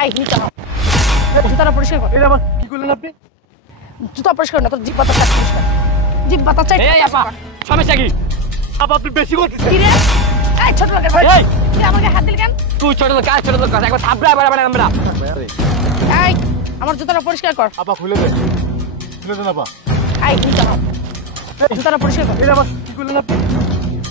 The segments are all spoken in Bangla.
আই নিচে নাও জুতাটা পরিষ্কার কর। এটা আবার কি করলেন আপনি? জুতা পরিষ্কার না তোর জিভ পাতা চাট পরিষ্কার জিভ পাতা চাট। এই আপা সমস্যা কি? আপা আপনি বেশি করতেছেন। কি রে এই ছোট লোকের ভাই এই তুই আমাকে হাত দিলি কেন? তুই ছোট লোক কাজ ছোট লোক কাজ একবার থাপড়া বাড়া বাড়া আমরা এই আমার জুতাটা পরিষ্কার কর। আপা খুলে দেন, খুলে দেন আপা। আই নিচে নাও জুতাটা পরিষ্কার কর। এটা আবার কি করলেন আপনি?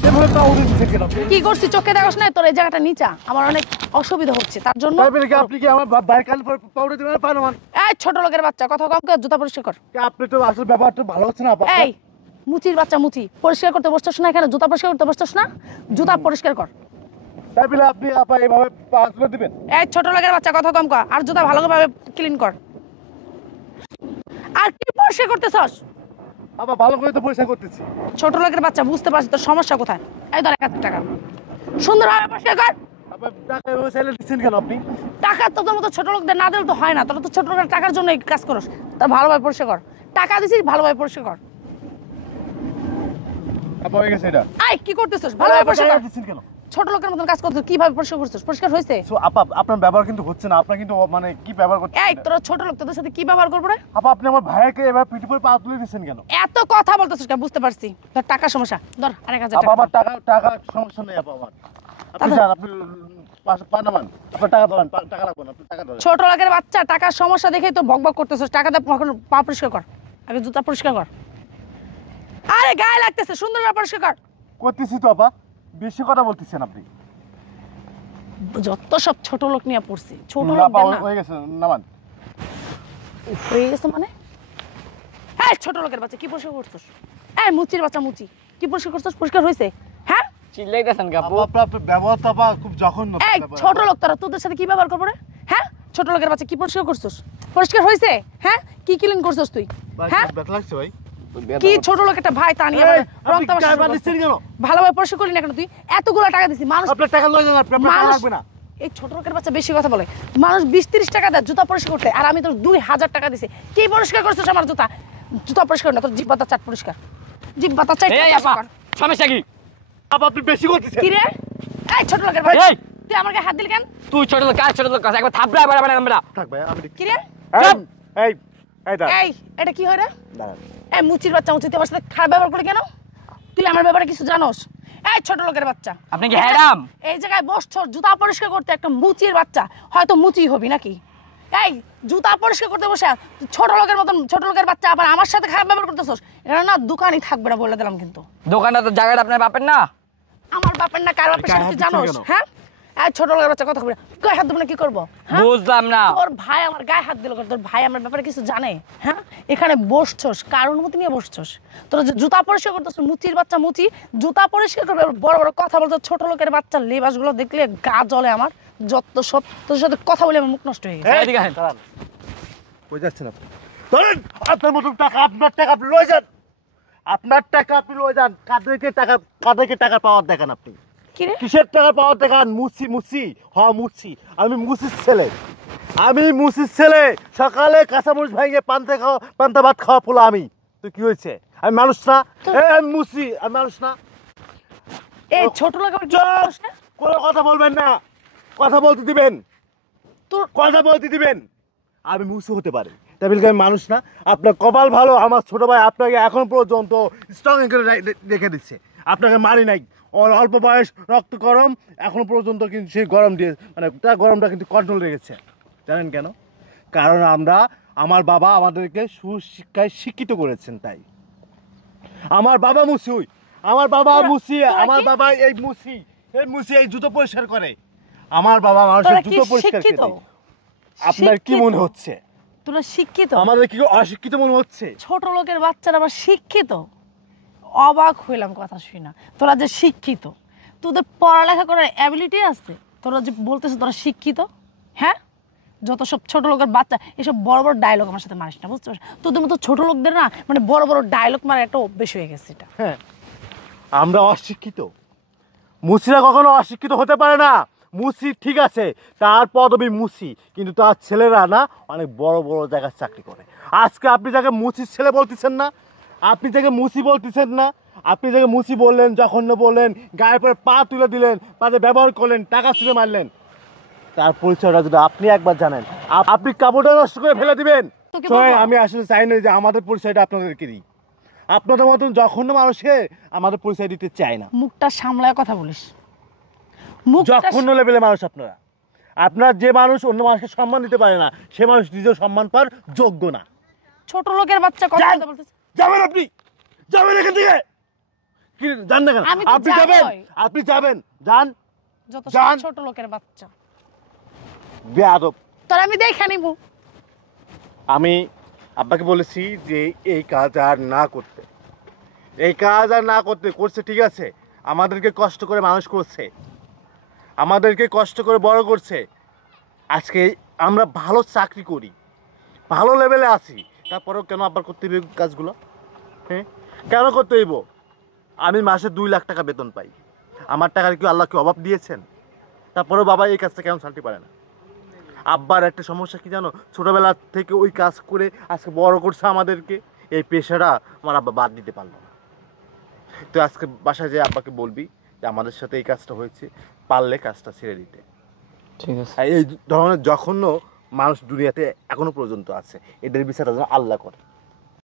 এভাবে পাউডার দিচ্ছেন কেন আপনি? কি করছিস চোখে দেখোস না তোর এই জায়গাটা নিচা আমার অনেক অসুবিধা হচ্ছে তার জন্য। তারপরে কি আপনি কি আমার বাইরে কাল পাউডার দিবেন না পারমান? এই ছোট লোকের বাচ্চা কথা কম কর জুতা পরিষ্কার কর। আপনি তো আসলে ব্যাপারটা ভালো হচ্ছে না আপা। এই মুচির বাচ্চা মুচি পরিষ্কার করতে বসছস না এখানে জুতা পরিষ্কার করতে বসছস না জুতা পরিষ্কার কর। তারপরে আপনি আপা এভাবে পাউডার দিবেন? এই ছোট লোকের বাচ্চা কথা কম কর আর জুতা ভালোভাবে ক্লিন কর। আর কি পরিষ্কার করতেছস? আপা ভালো করে তো পয়সা করতেছি। ছোট লোকের বাচ্চা বুঝতে পারছিস তোর সমস্যা কোথায়? এই ধর 1000 টাকা সুন্দরভাবে পরিষ্কার কর। আপা টাকা এভাবে চাইলে দিচ্ছেন কেন আপনি? টাকা তো তোর মতো ছোট লোকদের না দিলে তো হয় না তোরা তো ছোট লোকের টাকার জন্য এই কাজ করস। তা ভালোভাবে পরিষ্কার কর টাকা দিছিস ভালোভাবে পরিষ্কার কর। আপা হয়ে গেছে এটা। এই কি করতেছস ভালোভাবে পরিষ্কার কর। দিচ্ছেন কেন? ছোট লোকের মতন কাজ করতেছ কিভাবে পরিষ্কার করতেছস? পরিষ্কার হইছে? সো আপা আপনার ব্যবহার কিন্তু হচ্ছে না। আপনার কিন্তু মানে কি ব্যবহার করছেন? এই তোরা ছোট লোক তোদের সাথে কি ব্যবহার করব রে? আপা আপনি আমার ভাইকে এভাবে পিঠে পরে পা তুলে দিচ্ছেন কেন? এত কথা বলতেছিস কেন বুঝতে পারছি তোর টাকা সমস্যা ধর 1000 আপা টাকা আমার টাকা টাকা সমস্যা নেই আপা আমার। আপনি যান আপনি পানামান আপনার টাকা ধরেন টাকা রাখবেন আপনি টাকা ধরেন। ছোট লোকের বাচ্চা টাকার সমস্যা দেখেই তো বকবক করতেছিস টাকা দে পা পরিষ্কার কর আগে জুতা পরিষ্কার কর। আরে গায়ে লাগতেছে সুন্দরভাবে পরিষ্কার কর। করতেছি তো আপা বেশি কথা বলতেছেন আপনি। যত সব ছোট লোক নিয়ে পড়ছি ছোট আপা লোক হয়ে গেছে নামান। হয়ে গেছে মানে এই ছোট লোকের বাচ্চা কি পরিষ্কার করছিস? এই মুচির বাচ্চা মুচি কি পরিষ্কার করছিস? পরিষ্কার হইছে? হ্যাঁ চিল্লাইতেছেন কাপু আপা আপনার ব্যবহার তো আপা খুব জঘন্য। এই ছোট লোক তোরা তোদের সাথে কি ব্যবহার করবো রে? হ্যাঁ ছোট লোকের বাচ্চা কি পরিষ্কার করছিস? পরিষ্কার হইছে? হ্যাঁ কি ক্লিন করছিস তুই? হ্যাঁ ব্যথা লাগছে ভাই। কি ছোট লোক একটা ভাই তা নিয়ে রং তামাশা শুরু করছিস। কেন? ভালোভাবে পরিষ্কার করলি না কেন তুই? এতগুলো টাকা দিছিস মানুষ আপনার টাকা লয়ে যান আপনি আপনার টাকা মানুষ- লাগবে না। এই ছোট লোকের বাচ্চা বেশি কথা বলে মানুষ 20-30 টাকা দেয় জুতা পরিষ্কার করতে আর আমি তোর 2000 টাকা দিছি কি পরিষ্কার করছিস আমার জুতা? জুতা পরিষ্কার না তোর জিভ পাতা চাট পরিষ্কার জিভ পাতা চাট এই আপা সমস্যা কি? আপা আপনি বেশি করতেছেন। কি রে এই ছোট লোকের ভাই এই তুই আমার গায়ে হাত দিলি কেন? তুই ছোট লোক কাজ ছোট লোক কাজ একবার থাপড়া বাড়া বাড়া আমরা থাক ভাই আমি কি রে এই এই দাঁড়ান এই এটা কি হয় রে? দাঁড়ান। এই মুচির বাচ্চা মুচিতে আমার সাথে খারাপ ব্যবহার করে কেন? তুই আমার ব্যাপারে কিছু জানোস? এই ছোট লোকের বাচ্চা আপনি কি হ্যারাম? এই জায়গায় বসছস জুতা পরিষ্কার করতে একটা মুচির বাচ্চা হয়তো মুচি হবি নাকি? এই জুতা পরিষ্কার করতে বসে তুই ছোট লোকের মতন ছোট লোকের বাচ্চা আবার আমার সাথে খারাপ ব্যবহার করতেছস এটা না দোকানই থাকবে না বলে দিলাম কিন্তু। দোকানটা তো জায়গাটা আপনার বাপের না? আমার বাপের না কার বাপের গায়ে সাথে হাত তুই জানোস? দিচ্ছেন কেন? হ্যাঁ এই ছোট লোকের বাচ্চা কথা বলে গায়ে হাত দেবো না কি করবো? হ্যাঁ বুঝলাম না। তোর ভাই আমার গায়ে হাত দিল তোর ভাই আমার ব্যাপারে কিছু জানে? হ্যাঁ এখানে বসছস কার অনুমতি নিয়ে বসছস? তোর যে জুতা পরিষ্কার করতেছস মুচির বাচ্চা মুচি জুতা পরিষ্কার করবে বড় বড় কথা বলতো ছোট লোকের বাচ্চা লেবাসগুলো দেখলে গা জ্বলে আমার যত সব তোর সাথে কথা বলে আমার মুখ নষ্ট হয়ে গেছে। এদিকে আসেন। দাঁড়ান। কই যাচ্ছেন আপনি? ধরেন আপনার মতন টাকা আপনার টাকা আপনি লয়ে যান। আপনার টাকা আপনি লয়ে যান। কাদেরকে টাকা পাওয়ার দেখেন আপনি? কি রে কিসের টাকা পাওয়ার দেখান? মুসি মুসি আমি মুসির ছেলে। আমি মুসির ছেলে সকালে কাঁচামরিচ ভাঙিয়ে পান্তা ভাত খাওয়া পোলা আমি। তো কি হয়েছে? আমি মানুষ না? আমি মুসি আমি মানুষ না? এই ছোট লোক আবার কি চুপ! করছিস না? কোনো কথা বলবেন না। কথা বলতে দিবেন। তোর কথা বলতে দিবেন। আমি মুসি হতে পারি তাই বলে কি আমি মানুষ না? আপনার কপাল ভালো আমার ছোট ভাই আপনাকে এখন পর্যন্ত স্ট্রং করে রেখে দিচ্ছে। আপনাকে মারি নাই। ওর অল্প বয়স রক্ত গরম এখনো পর্যন্ত কিন্তু সেই গরম দিয়ে মানে তার গরমটা কিন্তু কন্ট্রোল রেখেছে। জানেন কেন? কারণ আমার বাবা আমাদেরকে সুশিক্ষায় শিক্ষিত করেছেন তাই। আমার বাবা মুসি আমার বাবা মুসি আমার বাবা এই মুসি এই জুতো পরিষ্কার করে। আমার বাবা মানুষের তোরা কি জুতো পরিষ্কার শিক্ষিত? করে। আপনার কি মনে হচ্ছে? তোরা শিক্ষিত? আমাদের কি অশিক্ষিত মনে হচ্ছে? ছোট লোকের বাচ্চারা আবার শিক্ষিত? অবাক হইলাম কথা শুনা তোরা যে শিক্ষিত তোদের পড়ালেখা করার অ্যাবিলিটি আছে তোরা যে বলতেছ তোরা শিক্ষিত? হ্যাঁ যত সব ছোট লোকের বাচ্চা এসব বড় বড় ডায়লগ আমার সাথে মারিস না বুঝতে পারছিস? তোদের মতো ছোট লোকদের না মানে বড় বড় ডায়লগ মারা একটা অভ্যেস হয়ে গেছে এটা। হ্যাঁ আমরা অশিক্ষিত। মুসিরা কখনো অশিক্ষিত হতে পারে না। মুসি ঠিক আছে তার পদবি মুসি কিন্তু তার ছেলেরা না অনেক বড় বড় জায়গায় চাকরি করে। আজকে আপনি যাকে মুসির ছেলে বলতেছেন না আপনি যাকে মুসি বলতেছেন না আপনি যাকে মুসি বললেন জঘন্য বললেন গায়ের পরে পা তুলে দিলেন পাতে ব্যবহার করলেন টাকা ছুঁড়ে মারলেন তার পরিচয়টা যদি আপনি একবার জানেন, আপনি কাপড়টা নষ্ট করে ফেলে দিবেন। তোকে শোনেন, বলবো? আমি আসলে চাই না যে আমাদের পরিচয়টা আপনাদেরকে দিই। আপনাদের মতন জঘন্য মানুষকে আমাদের পরিচয় দিতে চাই না। মুখটা সামলায় কথা বলিস। মুখটা জঘন্য লেভেলের মানুষ আপনারা। আপনার যে মানুষ অন্য মানুষকে সম্মান দিতে পারে না, সে মানুষ নিজেও সম্মান পাওয়ার যোগ্য না। ছোট লোকের বাচ্চা কথা যান। কথা বলতেছে। যাবেন আপনি, যাবেন এখান থেকে। কি যান না কেন? আমি তো আপনি যাবেন, যাবোই। আপনি যাবেন, যান। যত সব যান। ছোট লোকের বাচ্চা। বেয়াদব। তোর আমি দেখে নিব। আমি আপনাকে বলেছি যে এই কাজ আর না করতে, এই কাজ আর না করতে। করছে ঠিক আছে, আমাদেরকে কষ্ট করে মানুষ করছে, আমাদেরকে কষ্ট করে বড় করছে। আজকে আমরা ভালো চাকরি করি, ভালো লেভেলে আছি, তারপরেও কেন আবার করতে হইব কাজগুলো? হ্যাঁ, কেন করতে হইব? আমি মাসে 2 লাখ টাকা বেতন পাই, আমার টাকার কি আল্লাহকে অভাব দিয়েছেন? তারপরেও বাবা এই কাজটা কেন ছাড়তে পারে না? আব্বার একটা সমস্যা কি জানো, ছোটবেলা থেকে ওই কাজ করে আজকে বড় করছে আমাদেরকে। এই পেশাটা আমার আব্বা বাদ দিতে পারলো না। তো আজকে বাসায় যেয়ে আব্বাকে বলবি যে আমাদের সাথে এই কাজটা হয়েছে, পারলে কাজটা ছেড়ে দিতে। ঠিক আছে। আর এই ধরনের জঘন্য মানুষ দুনিয়াতে এখনো পর্যন্ত আছে, এদের বিচার যেন আল্লাহ করে।